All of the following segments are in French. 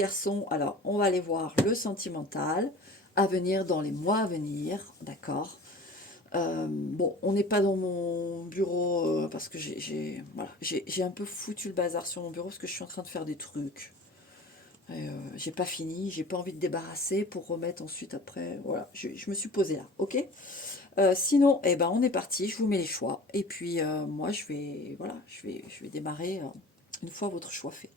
garçons, alors on va aller voir le sentimental à venir dans les mois à venir, d'accord. Bon, on n'est pas dans mon bureau parce que voilà, j'ai un peu foutu le bazar sur mon bureau parce que je suis en train de faire des trucs. Et, j'ai pas fini, j'ai pas envie de débarrasser pour remettre ensuite après. Voilà, je me suis posée là, ok? Sinon, eh ben, on est parti, je vous mets les choix. Et puis moi, voilà, je vais démarrer une fois votre choix fait.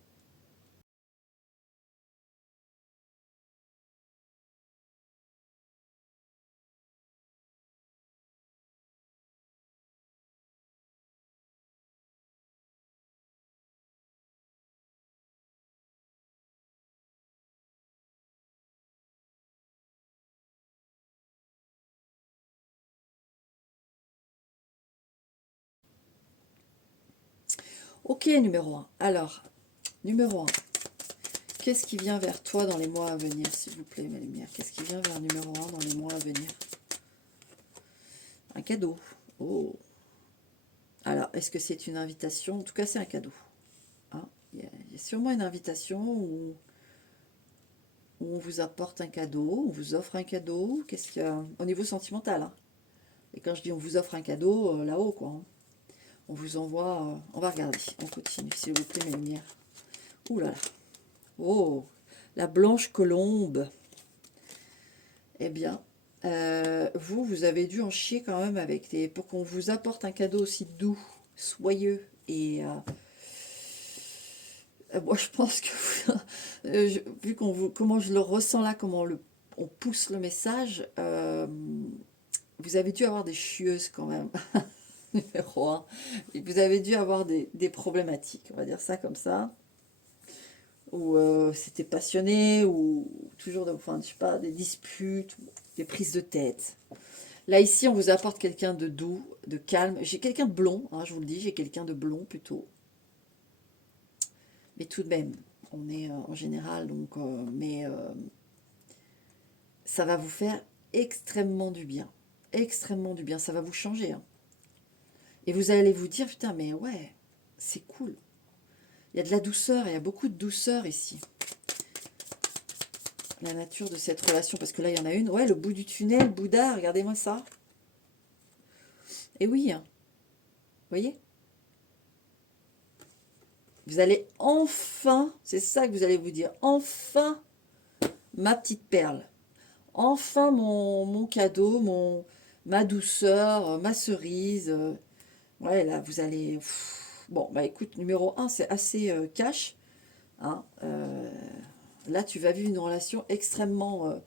Ok, numéro un. Alors, numéro un. Qu'est-ce qui vient vers toi dans les mois à venir, s'il vous plaît, ma lumière? Qu'est-ce qui vient vers numéro un dans les mois à venir? Un cadeau. Oh. Alors, est-ce que c'est une invitation? En tout cas, c'est un cadeau. Hein, il y a sûrement une invitation où on vous apporte un cadeau, on vous offre un cadeau. Qu'est-ce qu'il y a au niveau sentimental, hein? Et quand je dis on vous offre un cadeau, là-haut, quoi, hein. On vous envoie... on va regarder. On continue, s'il vous plaît, mes lumières. Ouh là là. Oh, la blanche colombe. Eh bien, vous avez dû en chier quand même avec des... Pour qu'on vous apporte un cadeau aussi doux, soyeux et... moi, je pense que vu comment je le ressens là, on pousse le message, vous avez dû avoir des chieuses quand même, numéro un. Et vous avez dû avoir des problématiques, on va dire ça comme ça, ou c'était passionné, ou toujours, enfin, je sais pas, des disputes, des prises de tête. Là, ici, on vous apporte quelqu'un de doux, de calme. J'ai quelqu'un de blond, hein, je vous le dis, j'ai quelqu'un de blond plutôt. Mais tout de même, on est en général, donc, mais ça va vous faire extrêmement du bien. Extrêmement du bien, ça va vous changer, hein. Et vous allez vous dire, putain, mais ouais, c'est cool. Il y a de la douceur, il y a beaucoup de douceur ici. La nature de cette relation, parce que là, il y en a une. Ouais, le bout du tunnel, Bouddha, regardez-moi ça. Et oui, hein, vous voyez, vous allez enfin, c'est ça que vous allez vous dire, enfin, ma petite perle. Enfin, mon cadeau, ma douceur, ma cerise. Ouais, là, vous allez... Bon, bah écoute, numéro un, c'est assez cash, hein. Là, tu vas vivre une relation extrêmement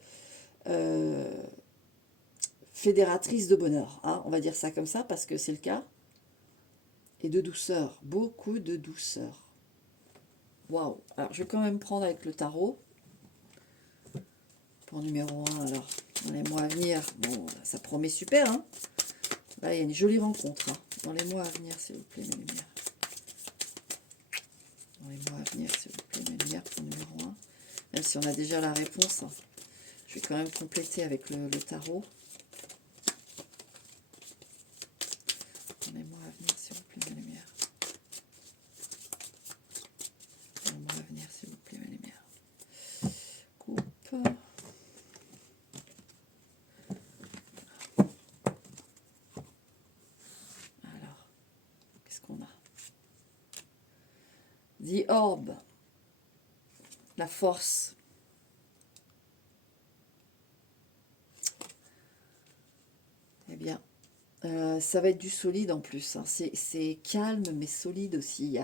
euh, fédératrice de bonheur, hein. On va dire ça comme ça, parce que c'est le cas. Et de douceur, beaucoup de douceur. Waouh. Alors, je vais quand même prendre avec le tarot. Pour numéro un, alors, dans les mois à venir, bon, ça promet super, hein. Là, il y a une jolie rencontre, hein, dans les mois à venir, s'il vous plaît, mes lumières. Dans les mois à venir, s'il vous plaît, mes lumières, pour numéro un. Même si on a déjà la réponse, hein, je vais quand même compléter avec le tarot. Dans les mois à venir, s'il vous plaît, mes lumières. Dans les mois à venir, s'il vous plaît, mes lumières. Coupe. Alors, qu'est-ce qu'on a? The Orb, la force. Eh bien, ça va être du solide en plus, hein. C'est calme mais solide aussi.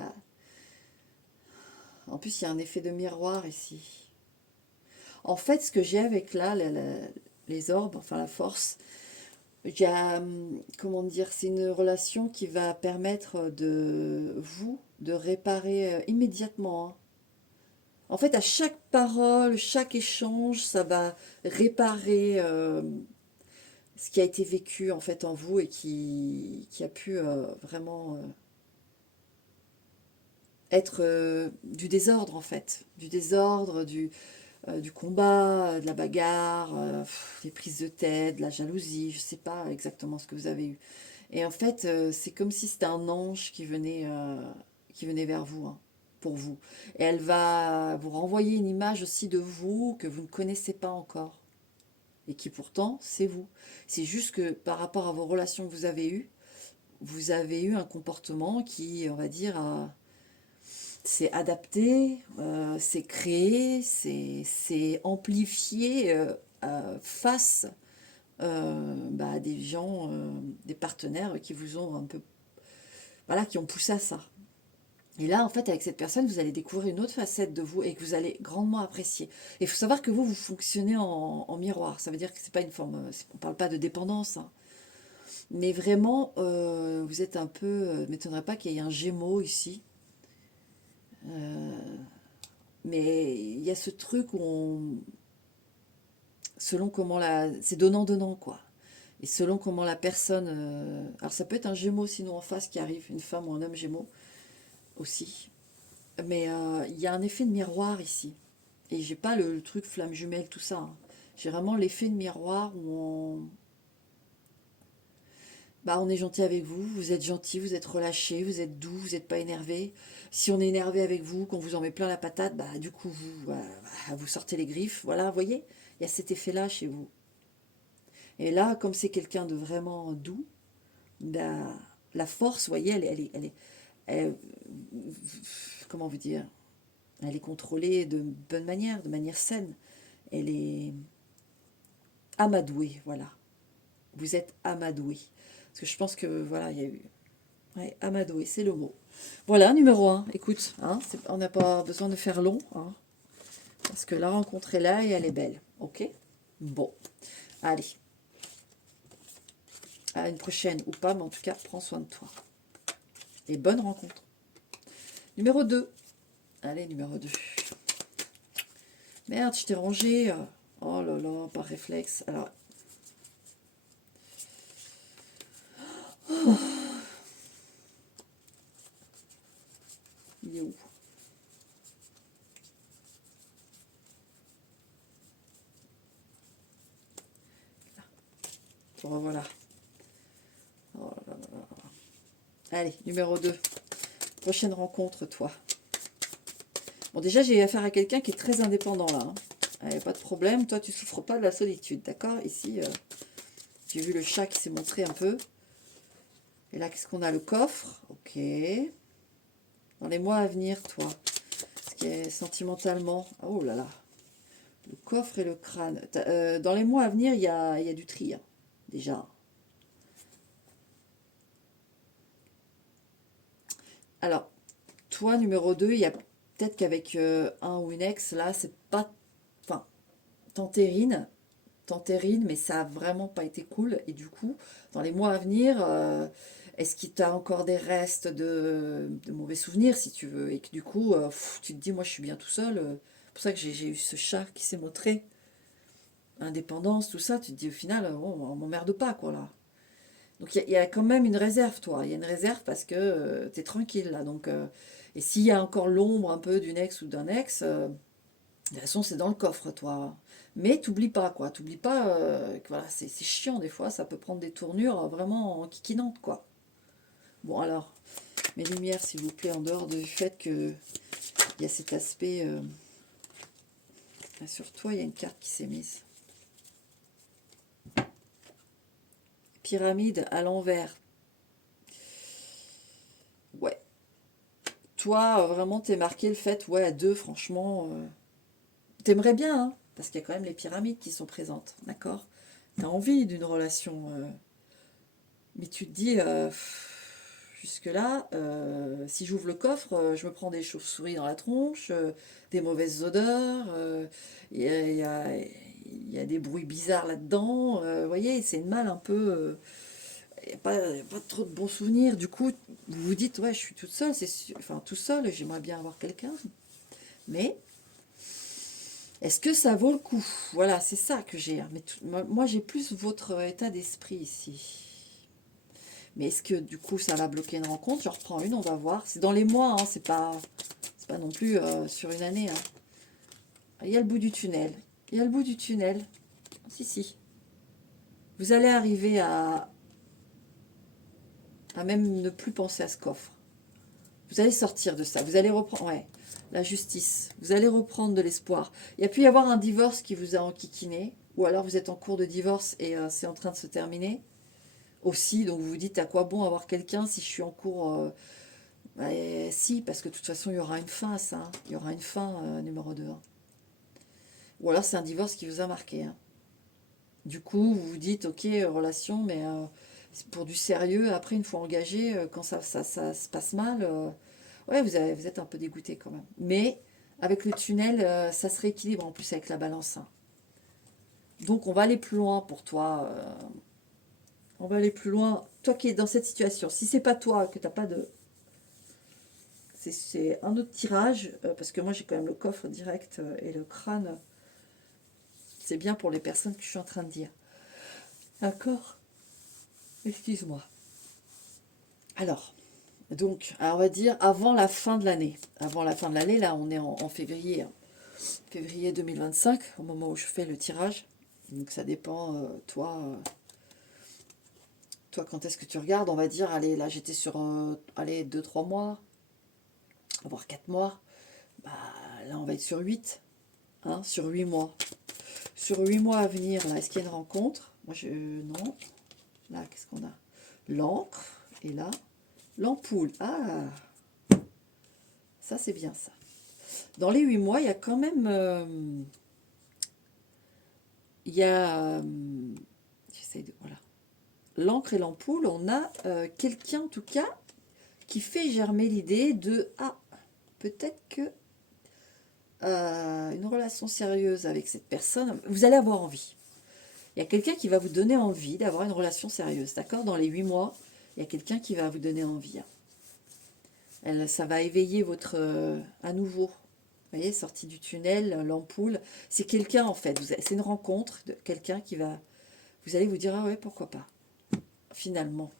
En plus, il y a un effet de miroir ici. En fait, ce que j'ai avec là, les orbes, enfin la force, il y a, comment dire, c'est une relation qui va permettre de réparer immédiatement, hein. En fait, à chaque parole, chaque échange, ça va réparer ce qui a été vécu en fait en vous et qui a pu vraiment être du désordre en fait, du désordre, du combat, de la bagarre, des prises de tête, de la jalousie, je sais pas exactement ce que vous avez eu. Et en fait, c'est comme si c'était un ange qui venait vers vous, hein. pour vous. Et elle va vous renvoyer une image aussi de vous que vous ne connaissez pas encore. Et qui pourtant, c'est vous. C'est juste que par rapport à vos relations que vous avez eu un comportement qui, on va dire, c'est adapté, c'est créé, c'est amplifié face à des gens, des partenaires qui vous ont un peu, voilà, qui ont poussé à ça. Et là, en fait, avec cette personne, vous allez découvrir une autre facette de vous et que vous allez grandement apprécier. Et il faut savoir que vous fonctionnez en miroir. Ça veut dire que c'est pas une forme, on parle pas de dépendance, hein. Mais vraiment, vous êtes un peu, m'étonnerait pas qu'il y ait un Gémeaux ici. Mais il y a ce truc où selon comment c'est donnant-donnant, quoi. Et selon comment la personne, alors ça peut être un Gémeaux sinon en face qui arrive, une femme ou un homme Gémeaux aussi. Mais il y a un effet de miroir ici. Et j'ai pas le truc flamme jumelle, tout ça, hein. J'ai vraiment l'effet de miroir où on est gentil avec vous, vous êtes gentil, vous êtes relâché, vous êtes doux, vous n'êtes pas énervé. Si on est énervé avec vous, qu'on vous en met plein la patate, du coup, vous sortez les griffes. Voilà, vous voyez, il y a cet effet-là chez vous. Et là, comme c'est quelqu'un de vraiment doux, bah, la force, vous voyez, elle- comment vous dire, elle est contrôlée de bonne manière, de manière saine. Elle est amadouée, voilà. Vous êtes amadoué. Parce que je pense que, voilà, il y a eu... Ouais, amadoué, c'est le mot. Voilà, numéro un. Écoute, hein, on n'a pas besoin de faire long, hein, parce que la rencontre est là et elle est belle. Ok. Bon, allez. À une prochaine ou pas, mais en tout cas, prends soin de toi. Et bonne rencontre. Numéro 2. Allez, numéro 2. Merde, je t'ai rangé. Oh là là, par réflexe. Alors, il est où? Te revoilà. Oh là là là. Allez, numéro 2. Prochaine rencontre, toi. Bon, déjà, j'ai affaire à quelqu'un qui est très indépendant, là, hein. Allez, pas de problème. Toi, tu souffres pas de la solitude, d'accord? Ici, j'ai vu le chat qui s'est montré un peu. Et là, qu'est-ce qu'on a? Le coffre. Ok. Dans les mois à venir, toi. Ce qui est sentimentalement... Oh là là. Le coffre et le crâne. Dans les mois à venir, il y a du tri, hein, déjà. Alors, toi, numéro 2, il y a peut-être qu'avec un ou une ex, là, c'est pas... Enfin, t'entérines, mais ça a vraiment pas été cool. Et du coup, dans les mois à venir, est-ce qu'il t'a encore des restes de mauvais souvenirs, si tu veux? Et que du coup, tu te dis, moi, je suis bien tout seul. C'est pour ça que j'ai eu ce chat qui s'est montré. Indépendance, tout ça, tu te dis, au final, bon, on m'emmerde pas, quoi, là. Donc il y a quand même une réserve, toi. Il y a une réserve parce que tu es tranquille là. Donc, et s'il y a encore l'ombre un peu d'une ex ou d'un ex, de toute façon c'est dans le coffre, toi. Mais t'oublies pas, quoi. T'oublies pas que voilà, c'est chiant des fois, ça peut prendre des tournures vraiment kikinantes, quoi. Bon alors, mes lumières, s'il vous plaît, en dehors du fait que il y a cet aspect. Sur toi, il y a une carte qui s'est mise. Pyramide à l'envers. Ouais. Toi, vraiment, t'es marqué le fait, ouais, à deux, franchement, t'aimerais bien, hein, parce qu'il y a quand même les pyramides qui sont présentes, d'accord? T'as envie d'une relation, mais tu te dis, jusque-là, si j'ouvre le coffre, je me prends des chauves-souris dans la tronche, des mauvaises odeurs, il y a, il y a- il y a des bruits bizarres là-dedans, vous voyez, c'est une malle un peu... il n'y a pas trop de bons souvenirs. Du coup, vous vous dites, ouais, je suis toute seule, enfin, tout seul, j'aimerais bien avoir quelqu'un. Mais est-ce que ça vaut le coup? Voilà, c'est ça que j'ai, hein. Mais moi, j'ai plus votre état d'esprit ici. Mais est-ce que du coup, ça va bloquer une rencontre? Je reprends une, on va voir. C'est dans les mois, hein, c'est pas non plus sur une année, hein. Il y a le bout du tunnel. Il y a le bout du tunnel. Si, si. Vous allez arriver à même ne plus penser à ce coffre. Vous allez sortir de ça. Vous allez reprendre. Ouais. la justice. Vous allez reprendre de l'espoir. Il y a pu y avoir un divorce qui vous a enquiquiné, ou alors vous êtes en cours de divorce et c'est en train de se terminer aussi. Donc vous vous dites à quoi bon avoir quelqu'un si je suis en cours. Si, parce que de toute façon il y aura une fin à ça. Hein. Il y aura une fin numéro 2. Hein. Ou alors c'est un divorce qui vous a marqué. Hein. Du coup vous vous dites ok relation, mais c'est pour du sérieux. Après une fois engagé, quand ça se passe mal. Ouais, vous êtes un peu dégoûté quand même. Mais avec le tunnel, ça se rééquilibre en plus avec la balance. Hein. Donc on va aller plus loin pour toi. On va aller plus loin. Toi qui es dans cette situation, si c'est pas toi, que t'as pas de... C'est un autre tirage, parce que moi j'ai quand même le coffre direct et le crâne. C'est bien pour les personnes que je suis en train de dire. D'accord. Excuse-moi. Alors, donc, on va dire avant la fin de l'année. Avant la fin de l'année, là on est en février. Hein. Février 2025, au moment où je fais le tirage. Donc ça dépend, toi quand est-ce que tu regardes, on va dire, allez, là j'étais sur, allez, 2-3 mois, voire 4 mois. Bah, là on va être sur 8, hein, sur 8 mois. Sur 8 mois à venir, là, est-ce qu'il y a une rencontre? Moi, non. Là, qu'est-ce qu'on a? L'encre, et là, l'ampoule. Ah, ça c'est bien ça. Dans les 8 mois, il y a quand même... il y a... j'essaie de... Voilà. L'encre et l'ampoule, on a quelqu'un en tout cas qui fait germer l'idée de ah, peut-être que une relation sérieuse avec cette personne, vous allez avoir envie. Il y a quelqu'un qui va vous donner envie d'avoir une relation sérieuse, d'accord? Dans les 8 mois, il y a quelqu'un qui va vous donner envie. Ça va éveiller votre... à nouveau. Vous voyez, sortie du tunnel, l'ampoule. C'est quelqu'un en fait, c'est une rencontre de quelqu'un qui va... Vous allez vous dire, ah ouais, pourquoi pas, finalement.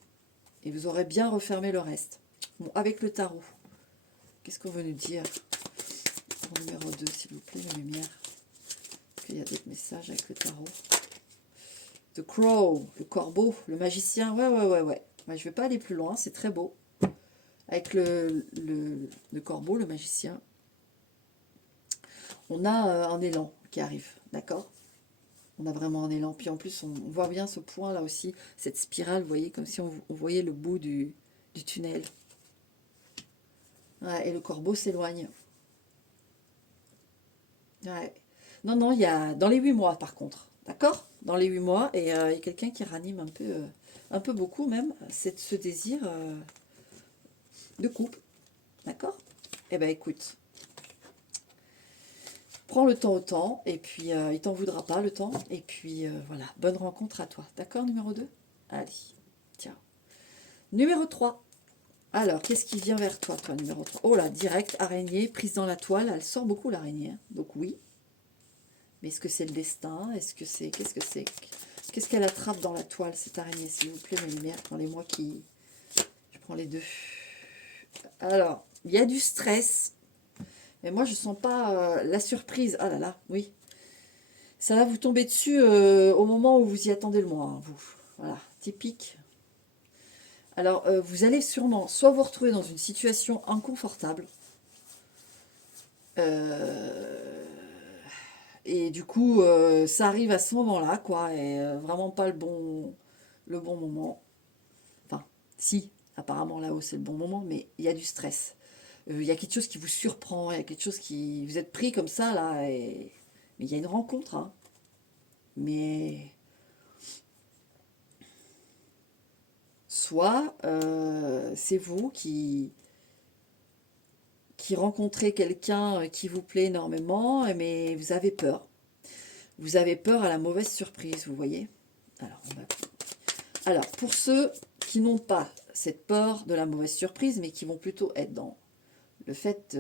Et vous aurez bien refermé le reste. Bon, avec le tarot, qu'est-ce qu'on veut nous dire? Pour numéro 2, s'il vous plaît, la lumière. Est-ce qu'il y a d'autres messages avec le tarot? The Crow, le corbeau, le magicien. Ouais. Bah, je vais pas aller plus loin, c'est très beau. Avec le corbeau, le magicien. On a un élan qui arrive, d'accord? On a vraiment un élan. Puis en plus, on voit bien ce point là aussi, cette spirale, vous voyez, comme si on voyait le bout du tunnel. Ouais, et le corbeau s'éloigne. Ouais. Non, il y a dans les 8 mois par contre, d'accord? Dans les 8 mois, et il y a quelqu'un qui ranime un peu beaucoup même, c'est ce désir de couple, d'accord? Eh ben écoute, prends le temps au temps, et puis il t'en voudra pas le temps, et puis voilà, bonne rencontre à toi, d'accord, numéro 2. Allez, tiens. Numéro 3. Alors, qu'est-ce qui vient vers toi, toi, numéro 3? Oh là, direct, araignée, prise dans la toile, elle sort beaucoup l'araignée, hein. Donc oui. Mais est-ce que c'est le destin? Est-ce que c'est... Qu'est-ce que c'est? Qu'est-ce qu'elle attrape dans la toile, cette araignée, s'il vous plaît, mes lumières? Prends-les-moi qui... Je prends les deux. Alors, il y a du stress. Mais moi, je sens pas la surprise. Ah là là, oui. Ça va vous tomber dessus au moment où vous y attendez le moins, hein, vous. Voilà, typique. Alors, vous allez sûrement soit vous retrouver dans une situation inconfortable. Et du coup, ça arrive à ce moment-là, quoi. Et vraiment pas le bon moment. Enfin, si, apparemment là-haut c'est le bon moment, mais il y a du stress. Il y a quelque chose qui vous surprend, il y a quelque chose qui... Vous êtes pris comme ça, là, et... Mais il y a une rencontre, hein. Mais... Soit c'est vous qui rencontrez quelqu'un qui vous plaît énormément, mais vous avez peur. Vous avez peur à la mauvaise surprise, vous voyez. Alors, pour ceux qui n'ont pas cette peur de la mauvaise surprise, mais qui vont plutôt être dans le fait,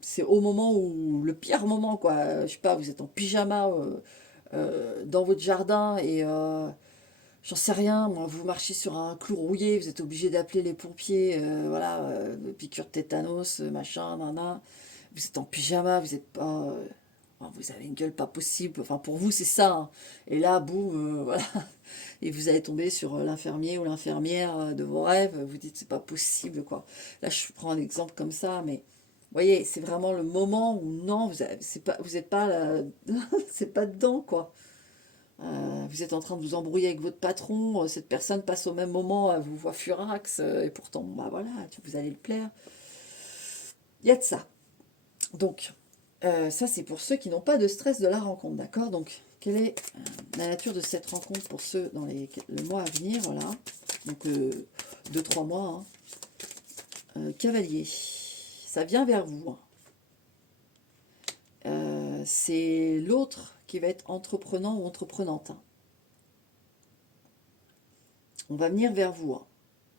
c'est au moment où, le pire moment, quoi, je sais pas, vous êtes en pyjama dans votre jardin et j'en sais rien, moi, vous marchez sur un clou rouillé, vous êtes obligé d'appeler les pompiers, voilà, piqûre de tétanos, machin, nana. Vous êtes en pyjama, vous êtes pas... enfin, vous avez une gueule pas possible, enfin pour vous c'est ça, hein. Et là, boum, voilà. Et vous allez tomber sur l'infirmier ou l'infirmière de vos rêves, vous dites c'est pas possible, quoi. Là je prends un exemple comme ça, mais voyez, c'est vraiment le moment où non, vous êtes pas là, c'est pas dedans, quoi. Vous êtes en train de vous embrouiller avec votre patron, cette personne passe au même moment, elle vous voit furax, et pourtant, bah voilà, vous allez le plaire. Il y a de ça. Donc, ça c'est pour ceux qui n'ont pas de stress de la rencontre, d'accord? Donc, quelle est la nature de cette rencontre pour ceux dans le mois à venir, voilà. Donc, 2-3 mois, hein. Cavalier, ça vient vers vous, hein. C'est l'autre qui va être entreprenant ou entreprenante, hein. On va venir vers vous, hein.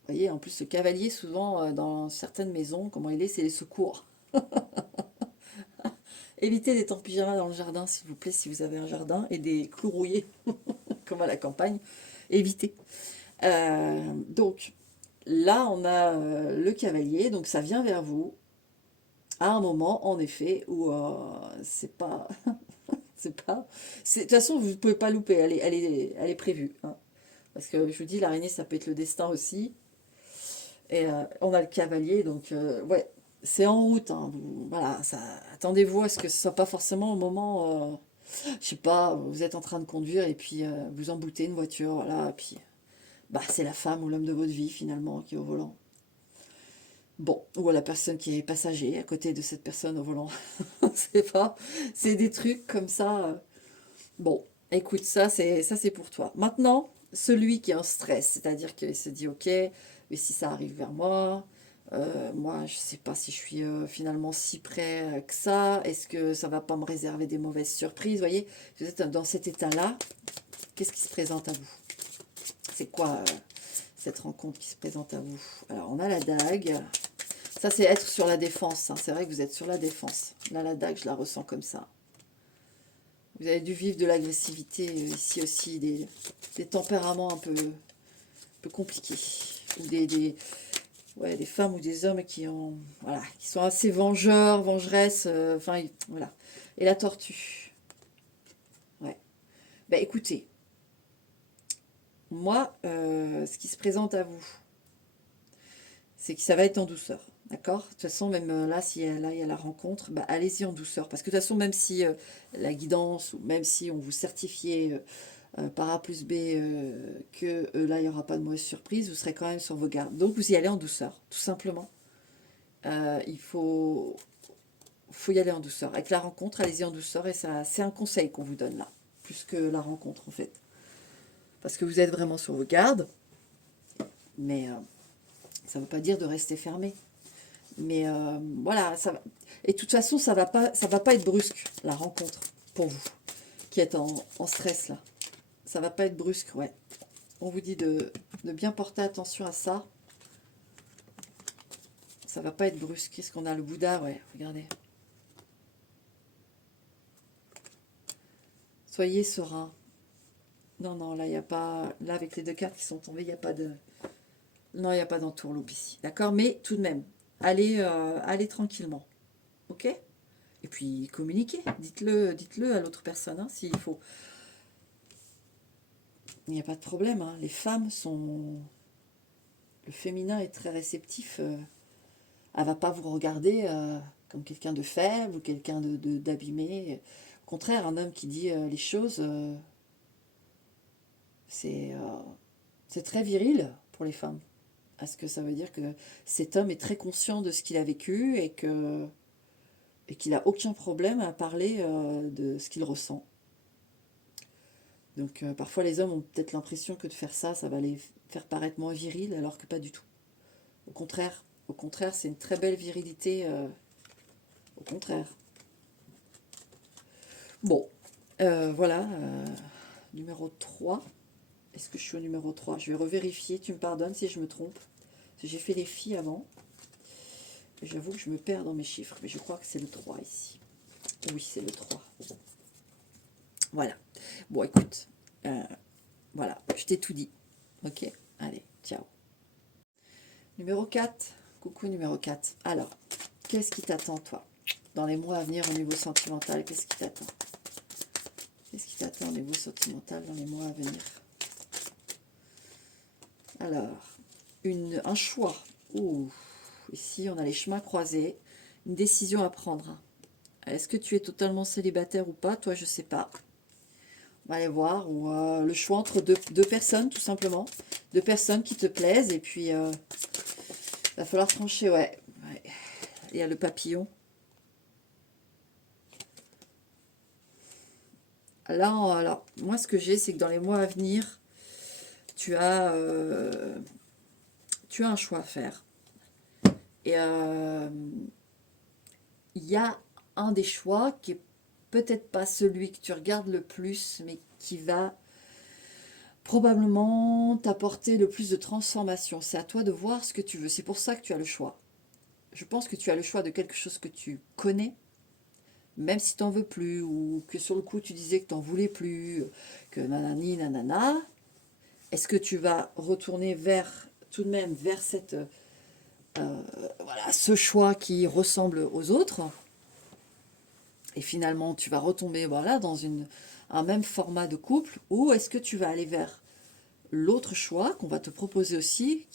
Vous voyez, en plus, le cavalier, souvent, dans certaines maisons, comment il est, c'est les secours. Évitez d'être en pyjama dans le jardin, s'il vous plaît, si vous avez un jardin, et des clous rouillés, comme à la campagne. Évitez. Donc, là, on a le cavalier, donc ça vient vers vous, à un moment, en effet, où c'est pas... c'est pas... De toute façon, vous ne pouvez pas louper, elle est prévue, hein. Parce que je vous dis, l'araignée, ça peut être le destin aussi. Et on a le cavalier, donc ouais, c'est en route, hein. Voilà, ça, attendez-vous à ce que ce soit pas forcément au moment, je sais pas, vous êtes en train de conduire et puis vous emboutez une voiture, voilà, et puis bah c'est la femme ou l'homme de votre vie finalement qui est au volant. Bon, ou la personne qui est passager à côté de cette personne au volant. C'est pas, c'est des trucs comme ça. Bon, écoute, ça c'est pour toi. Maintenant, celui qui est en stress, c'est-à-dire qu'il se dit, ok, mais si ça arrive vers moi, moi je sais pas si je suis finalement si près que ça. Est-ce que ça va pas me réserver des mauvaises surprises? Vous voyez, vous êtes dans cet état-là. Qu'est-ce qui se présente à vous? C'est quoi cette rencontre qui se présente à vous? Alors on a la dague. Ça c'est être sur la défense, hein. C'est vrai que vous êtes sur la défense. Là la dague, je la ressens comme ça. Vous avez dû vivre de l'agressivité ici aussi, des tempéraments un peu compliqués. Ou ouais, des femmes ou des hommes qui ont, voilà, qui sont assez vengeurs, vengeresses, enfin, voilà. Et la tortue. Ouais. Bah écoutez, moi, ce qui se présente à vous, c'est que ça va être en douceur. D'accord? De toute façon, même là, si là, il y a la rencontre, bah, allez-y en douceur. Parce que de toute façon, même si la guidance, ou même si on vous certifiait par A plus B que là, il n'y aura pas de mauvaise surprise, vous serez quand même sur vos gardes. Donc, vous y allez en douceur, tout simplement. Il faut y aller en douceur. Avec la rencontre, allez-y en douceur. Et ça, c'est un conseil qu'on vous donne là, plus que la rencontre, en fait. Parce que vous êtes vraiment sur vos gardes, mais ça ne veut pas dire de rester fermé. Mais voilà, ça va. Et de toute façon, ça va pas être brusque, la rencontre, pour vous, qui êtes en stress, là. Ça va pas être brusque, ouais. On vous dit de bien porter attention à ça. Ça va pas être brusque. Qu'est-ce qu'on a? Le Bouddha, ouais, regardez. Soyez serein. Non, non, là, il n'y a pas... Là, avec les deux cartes qui sont tombées, il n'y a pas de... Non, il n'y a pas d'entourloupe ici. D'accord? Mais tout de même, allez tranquillement. Ok? Et puis, communiquez. Dites-le à l'autre personne, hein, s'il faut. Il n'y a pas de problème, hein. Les femmes sont... Le féminin est très réceptif. Elle va pas vous regarder comme quelqu'un de faible ou quelqu'un d'abîmé. Au contraire, un homme qui dit les choses, c'est c'est très viril pour les femmes. Est-ce que ça veut dire que cet homme est très conscient de ce qu'il a vécu et qu'il n'a aucun problème à parler de ce qu'il ressent. Donc parfois les hommes ont peut-être l'impression que de faire ça, ça va les faire paraître moins viril, alors que pas du tout. Au contraire, c'est une très belle virilité. Au contraire. Bon, voilà, numéro 3. Est-ce que je suis au numéro 3? Je vais revérifier, tu me pardonnes si je me trompe. J'ai fait les filles avant. J'avoue que je me perds dans mes chiffres, mais je crois que c'est le 3 ici. Oui, c'est le 3. Voilà. Bon, écoute, voilà, je t'ai tout dit. Ok? Allez, ciao. Numéro 4. Coucou numéro 4. Alors, qu'est-ce qui t'attend, toi? Dans les mois à venir au niveau sentimental, qu'est-ce qui t'attend? Qu'est-ce qui t'attend au niveau sentimental dans les mois à venir? Alors, un choix. Ouh, ici, on a les chemins croisés. une décision à prendre. Est-ce que tu es totalement célibataire ou pas? Toi, je sais pas. On va aller voir. Ou le choix entre deux personnes, tout simplement. Deux personnes qui te plaisent. Et puis, va falloir trancher, ouais. Ouais. Il y a le papillon. Là, alors, moi, ce que j'ai, c'est que dans les mois à venir, tu as, euh, tu as un choix à faire. Et il y a un des choix qui est peut-être pas celui que tu regardes le plus, mais qui va probablement t'apporter le plus de transformation. C'est à toi de voir ce que tu veux. C'est pour ça que tu as le choix. Je pense que tu as le choix de quelque chose que tu connais, même si tu n'en veux plus, ou que sur le coup tu disais que tu n'en voulais plus, que nanani nanana. Est-ce que tu vas retourner vers tout de même vers cette voilà, ce choix qui ressemble aux autres, et finalement tu vas retomber voilà dans un même format de couple, ou est-ce que tu vas aller vers l'autre choix qu'on va te proposer aussi,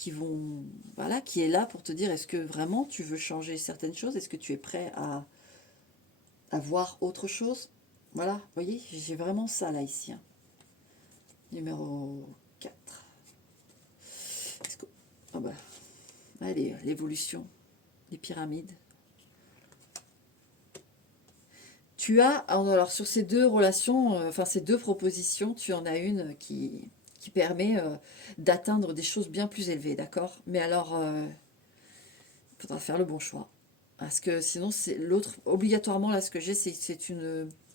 voilà, qui est là pour te dire est-ce que vraiment tu veux changer certaines choses, est-ce que tu es prêt à voir autre chose. Voilà, vous voyez, j'ai vraiment ça là ici, hein. Numéro 4. Ah bah, allez, l'évolution, les pyramides. Tu as, alors sur ces deux relations, enfin ces deux propositions, tu en as une qui permet d'atteindre des choses bien plus élevées, d'accord? Mais alors, il faudra faire le bon choix. Parce que sinon, c'est l'autre, obligatoirement, là, ce que j'ai, c'est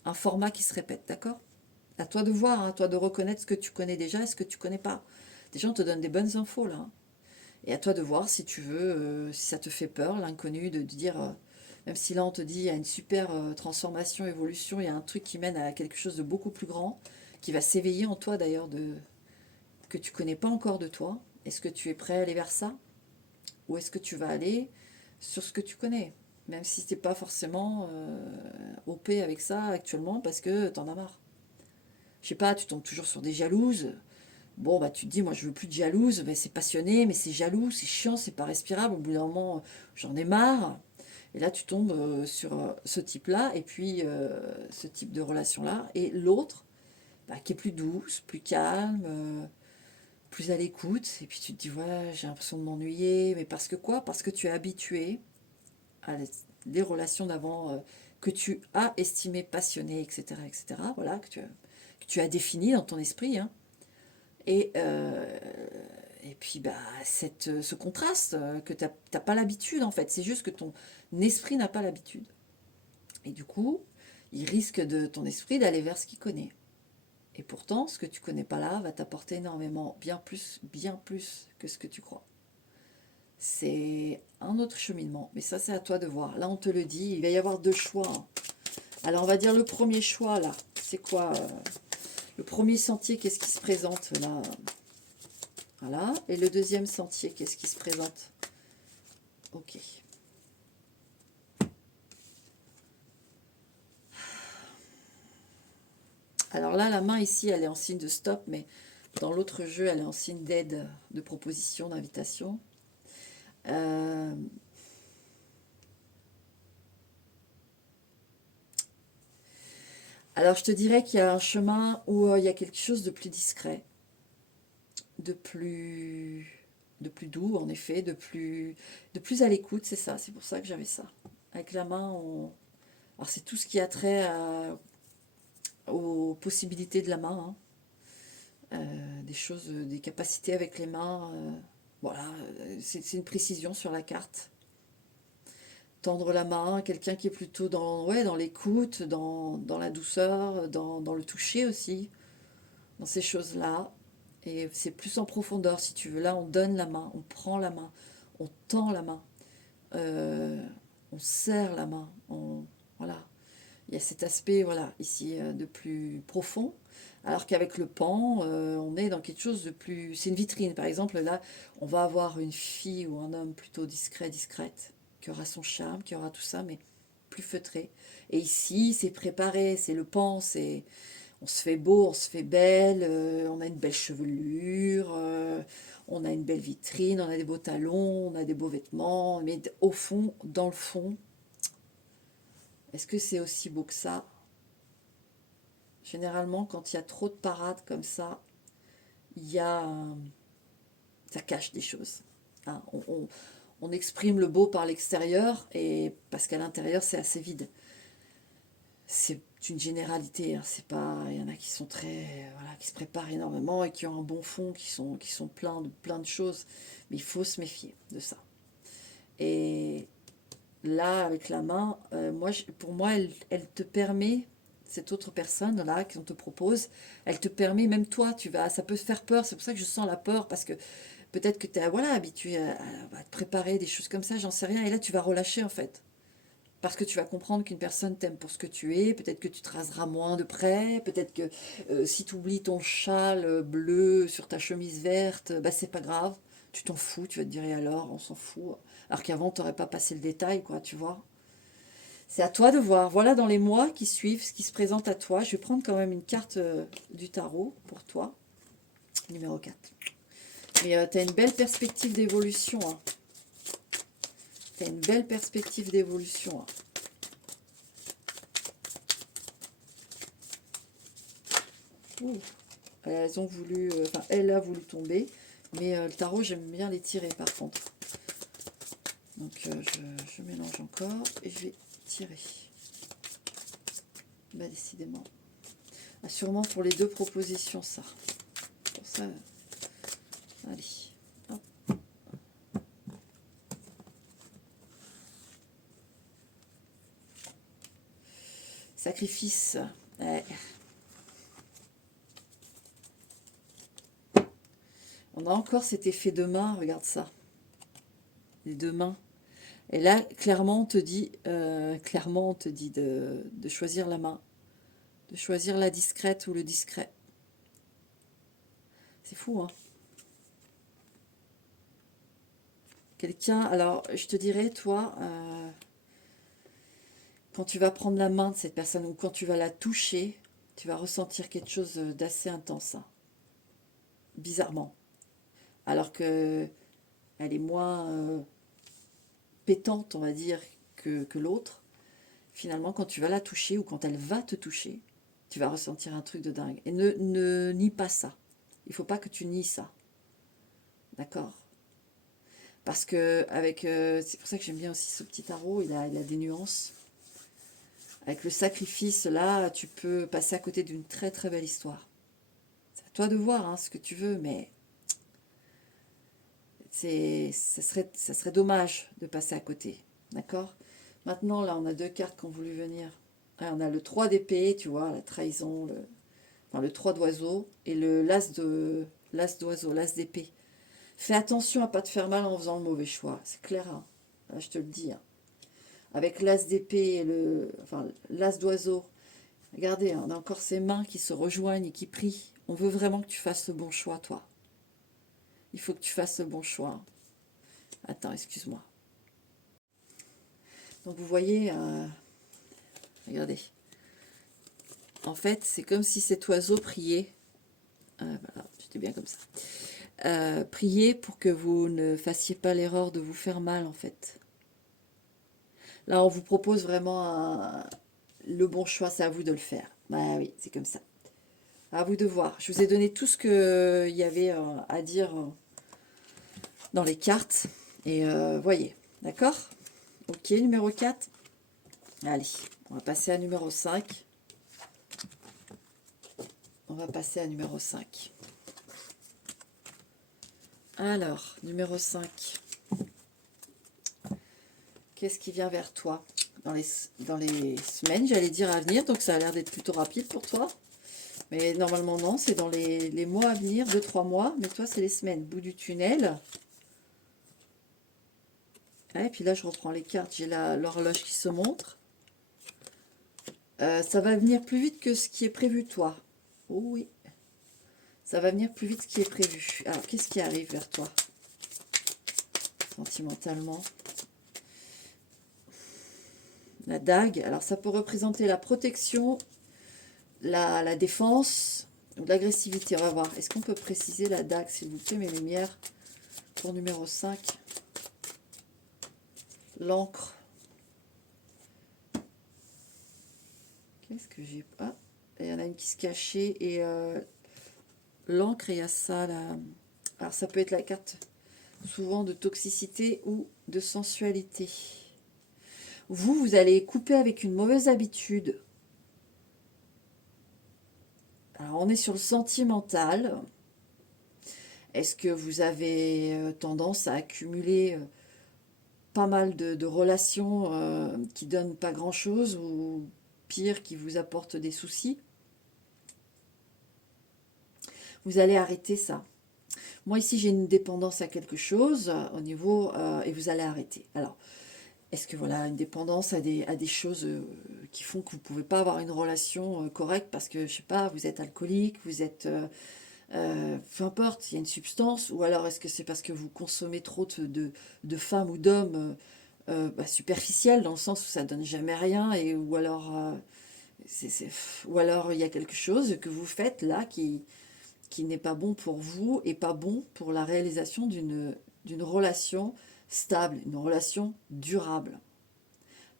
un format qui se répète, d'accord? À toi de voir, hein, à toi de reconnaître ce que tu connais déjà et ce que tu connais pas. Déjà, on te donne des bonnes infos, là, hein. Et à toi de voir si tu veux, si ça te fait peur, l'inconnu, de dire, même si là on te dit il y a une super transformation, évolution, il y a un truc qui mène à quelque chose de beaucoup plus grand, qui va s'éveiller en toi d'ailleurs, que tu connais pas encore de toi. Est-ce que tu es prêt à aller vers ça? Ou est-ce que tu vas aller sur ce que tu connais? Même si tu n'es pas forcément OP avec ça actuellement parce que tu en as marre. Je sais pas, tu tombes toujours sur des jalouses. Bon, bah tu te dis, moi je veux plus de jalouse, mais c'est passionné, mais c'est jaloux, c'est chiant, c'est pas respirable. Au bout d'un moment, j'en ai marre. Et là, tu tombes sur ce type-là, et puis ce type de relation-là. Et l'autre, bah, qui est plus douce, plus calme, plus à l'écoute. Et puis tu te dis, ouais, j'ai l'impression de m'ennuyer. Mais parce que quoi? Parce que tu es habitué à les relations d'avant que tu as estimées passionnées, etc., etc. Voilà, que tu as défini dans ton esprit, hein. Et, euh, et puis, bah, ce contraste que tu n'as pas l'habitude, en fait. C'est juste que ton esprit n'a pas l'habitude. Et du coup, il risque de ton esprit d'aller vers ce qu'il connaît. Et pourtant, ce que tu connais pas là va t'apporter énormément, bien plus que ce que tu crois. C'est un autre cheminement, mais ça, c'est à toi de voir. Là, on te le dit, il va y avoir deux choix, hein. Alors, on va dire le premier choix, là. C'est quoi le premier sentier, qu'est-ce qui se présente, là? Voilà. Et le deuxième sentier, qu'est-ce qui se présente? Ok. Alors là, la main ici, elle est en signe de stop, mais dans l'autre jeu, elle est en signe d'aide, de proposition, d'invitation. Euh, alors, je te dirais qu'il y a un chemin où il y a quelque chose de plus discret, de plus, de plus doux, en effet, de plus à l'écoute, c'est ça. C'est pour ça que j'avais ça. Avec la main, alors c'est tout ce qui a trait aux possibilités de la main, hein. Des choses, des capacités avec les mains. Voilà, c'est une précision sur la carte. Tendre la main à quelqu'un qui est plutôt ouais, dans l'écoute, dans la douceur, dans le toucher aussi, dans ces choses-là. Et c'est plus en profondeur, si tu veux. Là, on donne la main, on prend la main, on tend la main, euh, on serre la main. Voilà. Il y a cet aspect, voilà, ici, de plus profond. Alors qu'avec le pan, on est dans quelque chose de plus... C'est une vitrine, par exemple. Là, on va avoir une fille ou un homme plutôt discret, discrète, qui aura son charme, qui aura tout ça, mais plus feutré. Et ici, c'est préparé, c'est le pan, c'est... On se fait beau, on se fait belle, on a une belle chevelure, on a une belle vitrine, on a des beaux talons, on a des beaux vêtements, mais au fond, dans le fond, Est-ce que c'est aussi beau que ça? Généralement, quand il y a trop de parades comme ça, il y a, ça cache des choses. Hein, on exprime le beau par l'extérieur et parce qu'à l'intérieur c'est assez vide. C'est une généralité, hein, c'est pas, il y en a qui sont très, voilà, qui se préparent énormément et qui ont un bon fond, qui sont plein de choses, mais il faut se méfier de ça. Et là, avec la main, pour moi, elle te permet, cette autre personne là qu'on te propose, elle te permet, même toi, ça peut te faire peur, c'est pour ça que je sens la peur, parce que peut-être que tu es voilà, habitué à te préparer des choses comme ça, j'en sais rien, et là tu vas relâcher en fait. Parce que tu vas comprendre qu'une personne t'aime pour ce que tu es, peut-être que tu te raseras moins de près, peut-être que si tu oublies ton châle bleu sur ta chemise verte, bah c'est pas grave, tu t'en fous, tu vas te dire et alors, on s'en fout. Alors qu'avant, tu n'aurais pas passé le détail, quoi, tu vois. C'est à toi de voir. Voilà dans les mois qui suivent ce qui se présente à toi. Je vais prendre quand même une carte du tarot pour toi, numéro 4. Mais tu as une belle perspective d'évolution. Hein. Tu as une belle perspective d'évolution. Hein. Ouh. Elles ont voulu, enfin, elle a voulu tomber, mais le tarot, j'aime bien les tirer par contre. Donc je mélange encore et je vais tirer. Bah, décidément. Ah, sûrement pour les deux propositions, ça. Pour ça, allez. Hop. Sacrifice. Ouais. On a encore cet effet de main, regarde ça. Les deux mains. Et là, clairement, on te dit, de choisir la main. De choisir la discrète ou le discret. C'est fou, hein. Quelqu'un, alors je te dirais, toi, quand tu vas prendre la main de cette personne ou quand tu vas la toucher, tu vas ressentir quelque chose d'assez intense, hein, bizarrement. Alors que elle est moins pétante, on va dire, que l'autre. Finalement, quand tu vas la toucher ou quand elle va te toucher, tu vas ressentir un truc de dingue. Et ne nie pas ça. Il faut pas que tu nies ça. D'accord? Parce que c'est pour ça que j'aime bien aussi ce petit tarot, il a des nuances. Avec le sacrifice, là, tu peux passer à côté d'une très très belle histoire. C'est à toi de voir hein, ce que tu veux, mais ça serait dommage de passer à côté. D'accord? Maintenant, là, on a deux cartes qui ont voulu venir. Ah, on a le 3 d'épée, tu vois, la trahison, le 3 d'oiseau, et l'as d'oiseau, l'as d'épée. Fais attention à pas te faire mal en faisant le mauvais choix, c'est clair, hein. Là, je te le dis. Hein. Avec l'as d'épée et l'as d'oiseau, regardez, hein, on a encore ces mains qui se rejoignent et qui prient. On veut vraiment que tu fasses le bon choix, toi. Il faut que tu fasses le bon choix. Attends, excuse-moi. Donc vous voyez, regardez. En fait, c'est comme si cet oiseau priait. Voilà, j'étais bien comme ça. Priez pour que vous ne fassiez pas l'erreur de vous faire mal, en fait. Là, on vous propose vraiment le bon choix, c'est à vous de le faire. Bah oui, c'est comme ça. À vous de voir. Je vous ai donné tout ce qu'il y avait à dire dans les cartes. Et voyez, d'accord? Ok, numéro 4. Allez, on va passer à numéro 5. On va passer à numéro 5. Alors, numéro 5. Qu'est-ce qui vient vers toi dans les semaines, j'allais dire à venir, donc ça a l'air d'être plutôt rapide pour toi. Mais normalement non, c'est dans les mois à venir, 2-3 mois, mais toi c'est les semaines, bout du tunnel. Ah, et puis là je reprends les cartes, j'ai l'horloge qui se montre. Ça va venir plus vite que ce qui est prévu toi. Oh oui, ça va venir plus vite que ce qui est prévu. Alors qu'est-ce qui arrive vers toi sentimentalement? La dague, alors ça peut représenter la protection, la défense ou l'agressivité. On va voir. Est-ce qu'on peut préciser la dague, s'il vous plaît, mes lumières, pour numéro 5? L'encre. Qu'est-ce que j'ai... Ah, il y en a une qui se cachait et l'encre, il y a ça là. Alors ça peut être la carte souvent de toxicité ou de sensualité. Vous allez couper avec une mauvaise habitude. Alors on est sur le sentimental. Est-ce que vous avez tendance à accumuler pas mal de relations qui donnent pas grand-chose ou pire, qui vous apportent des soucis? Vous allez arrêter ça. Moi ici j'ai une dépendance à quelque chose au niveau et vous allez arrêter. Alors est-ce que voilà une dépendance à des choses qui font que vous ne pouvez pas avoir une relation correcte parce que je sais pas, vous êtes alcoolique, vous êtes peu importe, il y a une substance, ou alors est-ce que c'est parce que vous consommez trop de femmes ou d'hommes superficiels dans le sens où ça donne jamais rien et ou alors ou alors il y a quelque chose que vous faites là qui n'est pas bon pour vous et pas bon pour la réalisation d'une relation stable, une relation durable.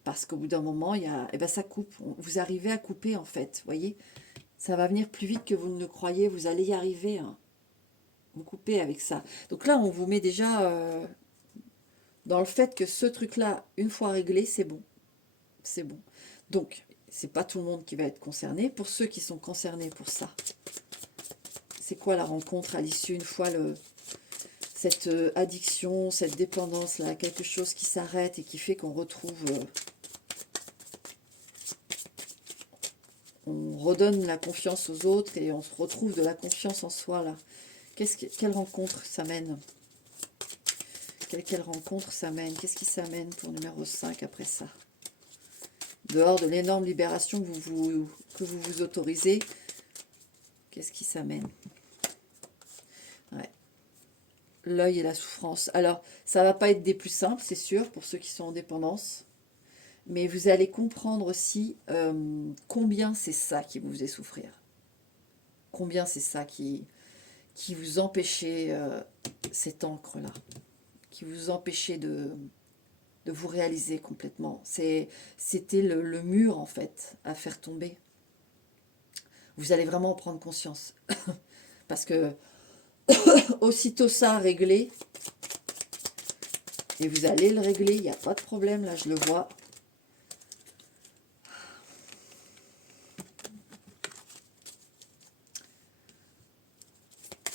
Parce qu'au bout d'un moment, eh ben ça coupe. Vous arrivez à couper en fait, voyez. Ça va venir plus vite que vous ne le croyez. Vous allez y arriver. Hein. Vous coupez avec ça. Donc là, on vous met déjà dans le fait que ce truc-là, une fois réglé, c'est bon. C'est bon. Donc, c'est pas tout le monde qui va être concerné. Pour ceux qui sont concernés pour ça, c'est quoi la rencontre à l'issue une fois cette addiction, cette dépendance-là, quelque chose qui s'arrête et qui fait qu'on retrouve... on redonne la confiance aux autres et on se retrouve de la confiance en soi, là. Quelle rencontre ça mène? Quelle rencontre ça mène? Qu'est-ce qui s'amène pour numéro 5 après ça? Dehors de l'énorme libération que vous autorisez, qu'est-ce qui s'amène? Ouais. L'œil et la souffrance. Alors, ça va pas être des plus simples, c'est sûr, pour ceux qui sont en dépendance. Mais vous allez comprendre aussi combien c'est ça qui vous faisait souffrir. Combien c'est ça qui vous empêchait cette encre-là. Qui vous empêchait de vous réaliser complètement. C'était le mur, en fait, à faire tomber. Vous allez vraiment en prendre conscience. Parce que aussitôt ça réglé, et vous allez le régler, il n'y a pas de problème, là je le vois.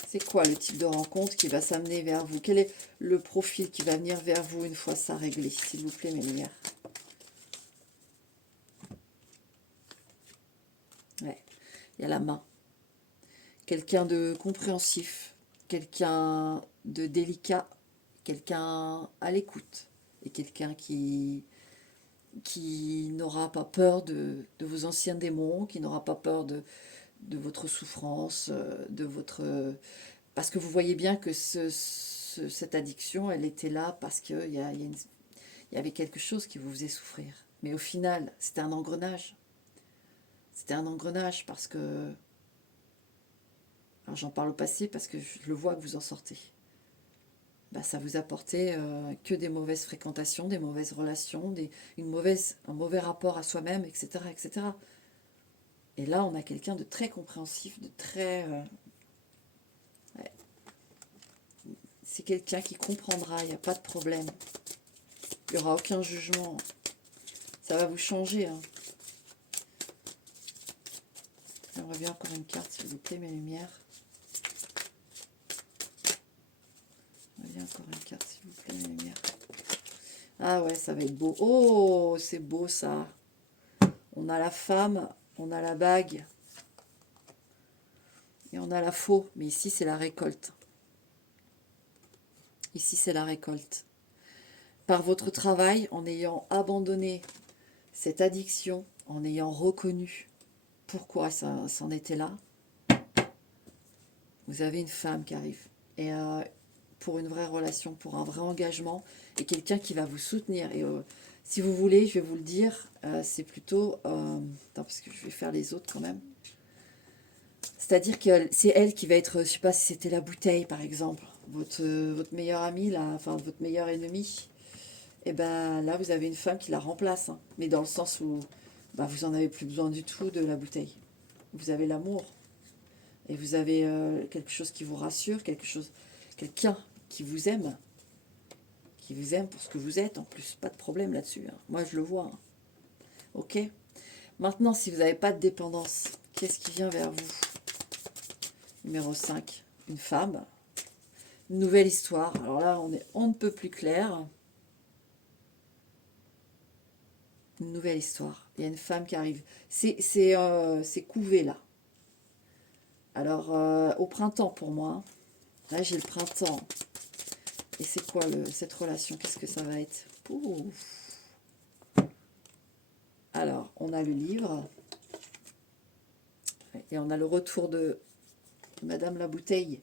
C'est quoi le type de rencontre qui va s'amener vers vous? Quel est le profil qui va venir vers vous une fois ça réglé, s'il vous plaît, mes lumières? Ouais, il y a la main. Quelqu'un de compréhensif, quelqu'un de délicat, quelqu'un à l'écoute, et quelqu'un qui n'aura pas peur de vos anciens démons, qui n'aura pas peur de votre souffrance, de votre... Parce que vous voyez bien que cette addiction, elle était là parce qu'il y avait quelque chose qui vous faisait souffrir. Mais au final, c'était un engrenage. C'était un engrenage parce que... Alors j'en parle au passé parce que je le vois que vous en sortez. Bah, ça vous apportait que des mauvaises fréquentations, des mauvaises relations, un mauvais rapport à soi-même, etc., etc. Et là, on a quelqu'un de très compréhensif, de très... ouais. C'est quelqu'un qui comprendra, il n'y a pas de problème. Il n'y aura aucun jugement. Ça va vous changer. Hein. J'aimerais bien encore une carte, s'il vous plaît, mes lumières. J'aimerais bien encore une carte, s'il vous plaît, mes lumières. Ah ouais, ça va être beau. Oh, c'est beau ça. On a la femme, on a la bague. Et on a la faux. Mais ici, c'est la récolte. Ici, c'est la récolte. Par votre travail, en ayant abandonné cette addiction, en ayant reconnu pourquoi ça en était là, vous avez une femme qui arrive. Et pour une vraie relation, pour un vrai engagement, et quelqu'un qui va vous soutenir. Et si vous voulez, je vais vous le dire, c'est plutôt... attends, parce que je vais faire les autres quand même. C'est-à-dire que c'est elle qui va être, je ne sais pas si c'était la bouteille par exemple, votre meilleur ami, là, enfin votre meilleur ennemi. Et ben là, vous avez une femme qui la remplace. Hein. Mais dans le sens où bah, vous en avez plus besoin du tout de la bouteille. Vous avez l'amour. Et vous avez quelque chose qui vous rassure, quelqu'un qui vous aime pour ce que vous êtes. En plus, pas de problème là-dessus, hein. Moi, je le vois, hein. Ok. Maintenant, si vous n'avez pas de dépendance, qu'est-ce qui vient vers vous? Numéro 5, une femme. Une nouvelle histoire. Alors là, on ne peut plus clair. Une nouvelle histoire. Il y a une femme qui arrive. C'est couvé là. Alors, au printemps pour moi. Là, j'ai le printemps. Et c'est quoi cette relation? Qu'est-ce que ça va être? Pouf. Alors, on a le livre. Et on a le retour de Madame la Bouteille.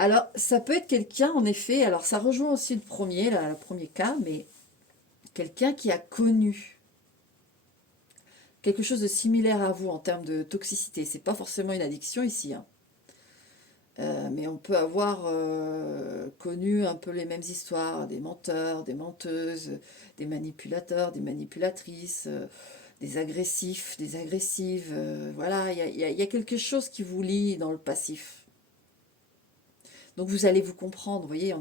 Alors, ça peut être quelqu'un, en effet, alors ça rejoint aussi le premier, là, le premier cas, mais quelqu'un qui a connu quelque chose de similaire à vous en termes de toxicité. C'est pas forcément une addiction ici, hein. Mais on peut avoir connu un peu les mêmes histoires, des menteurs, des menteuses, des manipulateurs, des manipulatrices, des agressifs, des agressives. Voilà, il y a quelque chose qui vous lie dans le passif. Donc vous allez vous comprendre, vous voyez,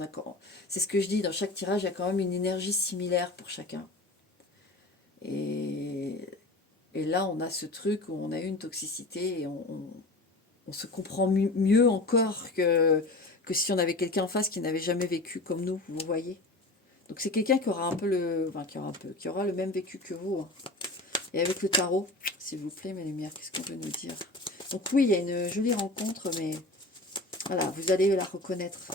c'est ce que je dis, dans chaque tirage, il y a quand même une énergie similaire pour chacun. Et, et là, on a ce truc où on a eu une toxicité et on se comprend mieux encore que si on avait quelqu'un en face qui n'avait jamais vécu comme nous, vous voyez. Donc c'est quelqu'un qui aura un peu qui aura le même vécu que vous, hein. Et avec le tarot, s'il vous plaît, mes lumières, qu'est-ce qu'on veut nous dire? Donc oui, il y a une jolie rencontre, mais voilà, vous allez la reconnaître.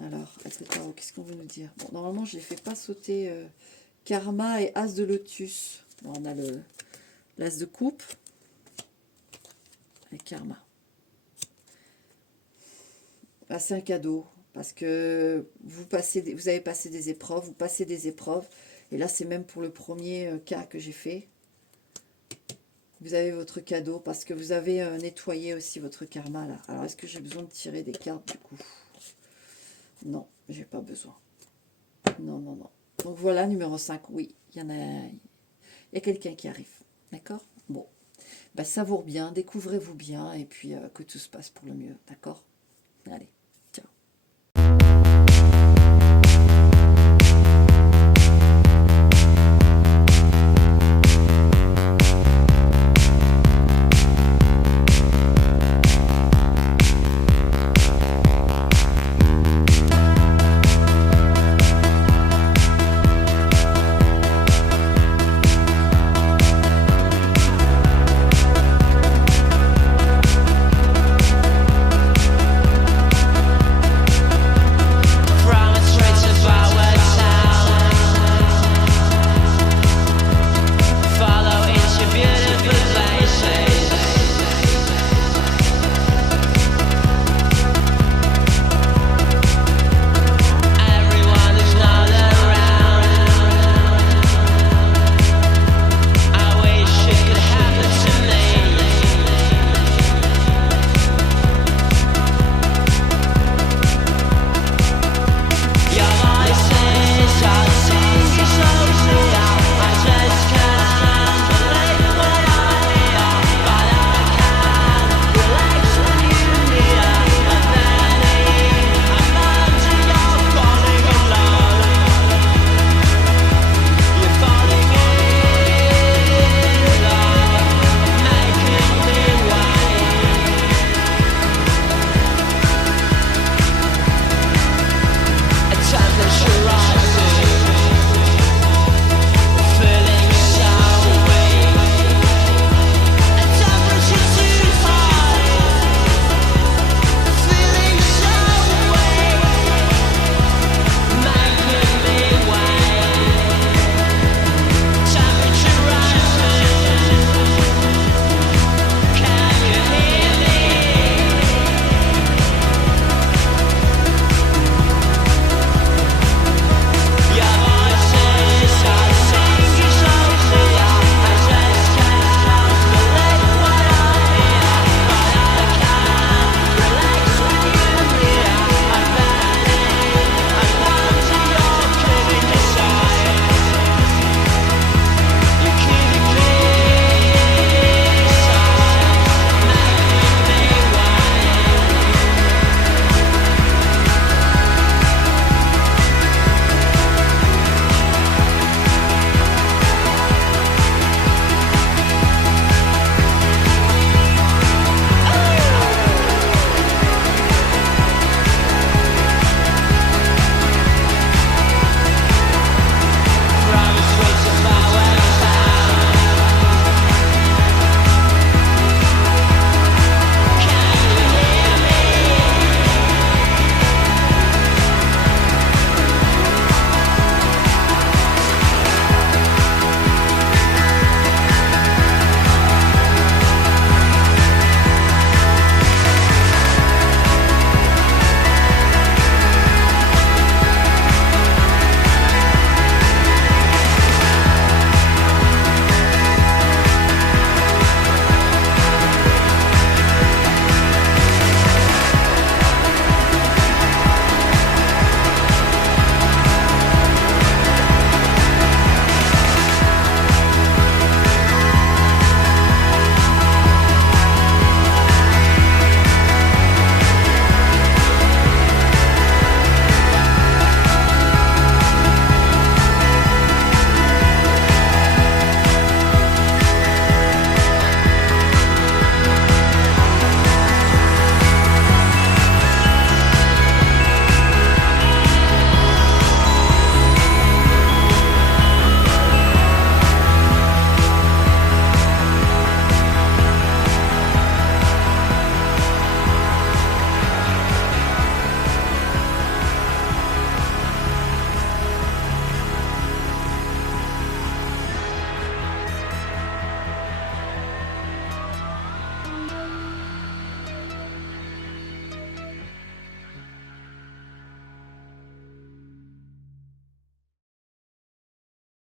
Alors, avec le tarot, qu'est-ce qu'on veut nous dire? Bon, normalement, je ne les fais pas sauter Karma et As de Lotus. Bon, on a l'As de coupe et Karma. Ah, c'est un cadeau, parce que vous avez passé des épreuves, vous passez des épreuves, et là, c'est même pour le premier cas que j'ai fait. Vous avez votre cadeau, parce que vous avez nettoyé aussi votre karma, là. Alors, est-ce que j'ai besoin de tirer des cartes, du coup? Non, j'ai pas besoin. Non, non, non. Donc voilà, numéro 5, oui, il y a quelqu'un qui arrive. D'accord? Bon, bah, savoure bien, découvrez-vous bien, et puis que tout se passe pour le mieux. D'accord? Allez.